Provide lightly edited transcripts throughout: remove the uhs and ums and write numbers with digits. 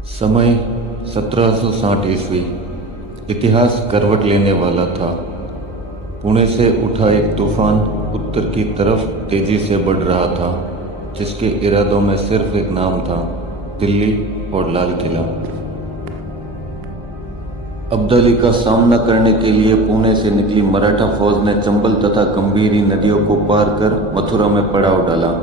समय 1760 ईस्वी। इतिहास करवट लेने वाला था। पुणे से उठा एक तूफान उत्तर की तरफ तेजी से बढ़ रहा था, जिसके इरादों में सिर्फ एक नाम था, दिल्ली और लाल किला। अब्दाली का सामना करने के लिए पुणे से निकली मराठा फौज ने चंबल तथा गंभीरी नदियों को पार कर मथुरा में पड़ाव डाला।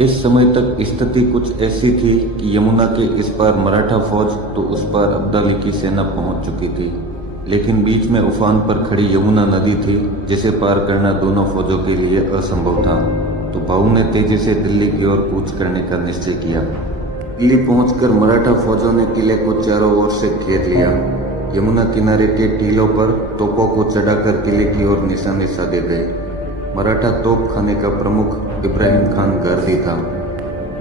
इस समय तक स्थिति कुछ ऐसी थी कि यमुना के इस पार मराठा फौज तो उस पार अब्दाली की सेना पहुंच चुकी थी, लेकिन बीच में उफान पर खड़ी यमुना नदी थी, जिसे पार करना दोनों फौजों के लिए असंभव था। तो भाऊ ने तेजी से दिल्ली की ओर कूच करने का निश्चय किया। दिल्ली पहुंचकर मराठा फौजों ने किले को चारों ओर से घेर लिया। यमुना किनारे के टीलों पर तोपों को चढ़ाकर किले की ओर निशाने साधे गए। मराठा तोप खाने का प्रमुख इब्राहिम खान गारदी था।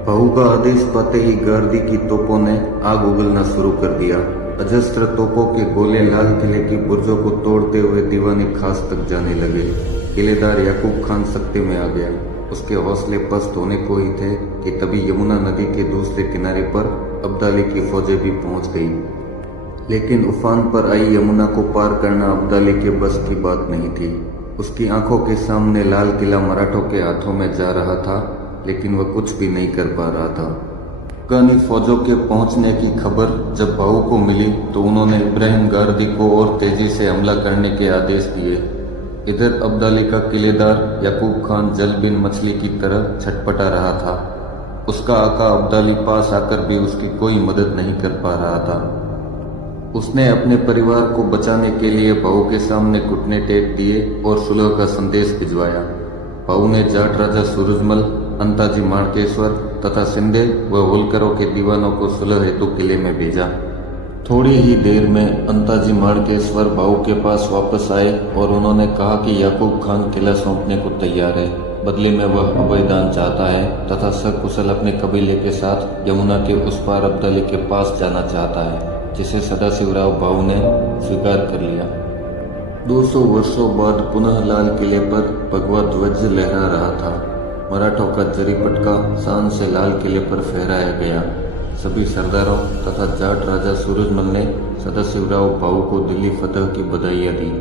भाऊ का आदेश पाते ही गारदी की तोपों ने आग उगलना शुरू कर दिया। अजस्त्र तोपों के गोले लाल किले की बुर्जों को तोड़ते हुए दीवानी खास तक जाने लगे। किलेदार याकूब खान सख्ते में आ गया। उसके हौसले पस्त होने को ही थे कि तभी यमुना नदी के दूसरे किनारे पर अब्दाली की फौजें भी पहुंच गई। लेकिन उफान पर आई यमुना को पार करना अब्दाली के बस की बात नहीं थी। उसकी आंखों के सामने लाल किला मराठों के हाथों में जा रहा था, लेकिन वह कुछ भी नहीं कर पा रहा था। अफगानी फौजों के पहुंचने की खबर जब भाऊ को मिली तो उन्होंने इब्राहिम गारदी को और तेजी से हमला करने के आदेश दिए। इधर अब्दाली का किलेदार याकूब खान जल बिन मछली की तरह छटपटा रहा था। उसका आका अब्दाली पास आकर भी उसकी कोई मदद नहीं कर पा रहा था। उसने अपने परिवार को बचाने के लिए भाऊ के सामने घुटने टेक दिए और सुलह का संदेश भिजवाया। भाऊ ने जाट राजा सूरजमल, अंताजी माणकेश्वर तथा सिंधे व होलकरों के दीवानों को सुलह हेतु किले में भेजा। थोड़ी ही देर में अंताजी माणकेश्वर भाऊ के पास वापस आए और उन्होंने कहा कि याकूब खान किला सौंपने को तैयार है। बदले में वह अभयदान चाहता है तथा सकुशल अपने कबीले के साथ यमुना के उस पार अब्दाली के पास जाना चाहता है, जिसे सदाशिवराव भाऊ ने स्वीकार कर लिया। 200 वर्षों बाद पुनः लाल किले पर भगवा ध्वज लहरा रहा था। मराठों का जरी पटका शान से लाल किले पर फहराया गया। सभी सरदारों तथा जाट राजा सूरजमल ने सदाशिवराव भाऊ को दिल्ली फतह की बधाइयां दी।